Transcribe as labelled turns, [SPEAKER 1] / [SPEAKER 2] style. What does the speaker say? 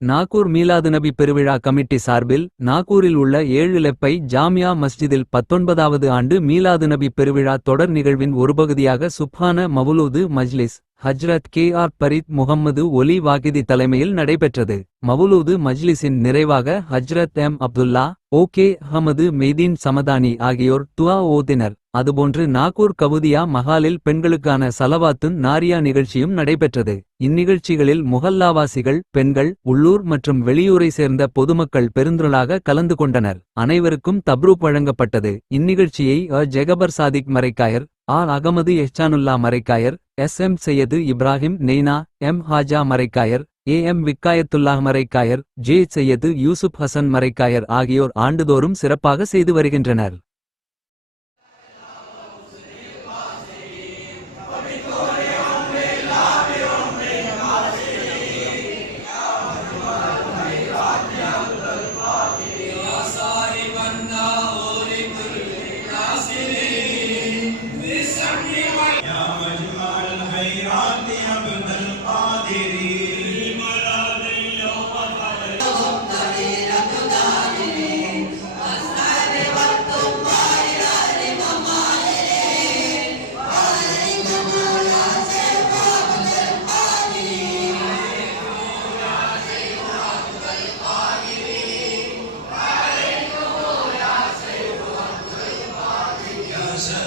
[SPEAKER 1] நாகூர் மீலாது நபி பெருவிழா கமிட்டி சார்பில் நாகூரில் உள்ள ஏழு லெப்பை ஜாமியா மஸ்ஜிதில் பத்தொன்பதாவது ஆண்டு மீலாது நபி பெருவிழா தொடர் நிகழ்வின் ஒரு பகுதியாக சுப்ஹான மவுலூது மஜ்லிஸ் ஹஜ்ரத் கே. ஆர். பரீத் முகம்மது ஒலி வாகிதி தலைமையில் நடைபெற்றது. மவுலூது மஜ்லிஸின் நிறைவாக Hazrat M. Abdullah O. K. Ahamed Meideen Samadani ஆகியோர் துவா ஓதினர். அதுபோன்று நாகூர் கவுதியா மஹாலில் பெண்களுக்கான சலவாத்துன் நாரியா நிகழ்ச்சியும் நடைபெற்றது. இந்நிகழ்ச்சிகளில் முகல்லாவாசிகள் பெண்கள் உள்ளூர் மற்றும் வெளியூரை சேர்ந்த பொதுமக்கள் பெருந்திரளாக கலந்து கொண்டனர். அனைவருக்கும் தப்ரூப் வழங்கப்பட்டது. இந்நிகழ்ச்சியை அ. Jahabar Sadiq Maraikayar R Ahamed Ehsanullah Maraikayar S M Syed Ibrahim Naina M Haja Maraikayar A M Vikayathullah Maraikayar J Syed Yusuf Hasan Maraikayar ஆகியோர் ஆண்டுதோறும் சிறப்பாக செய்து வருகின்றனர்.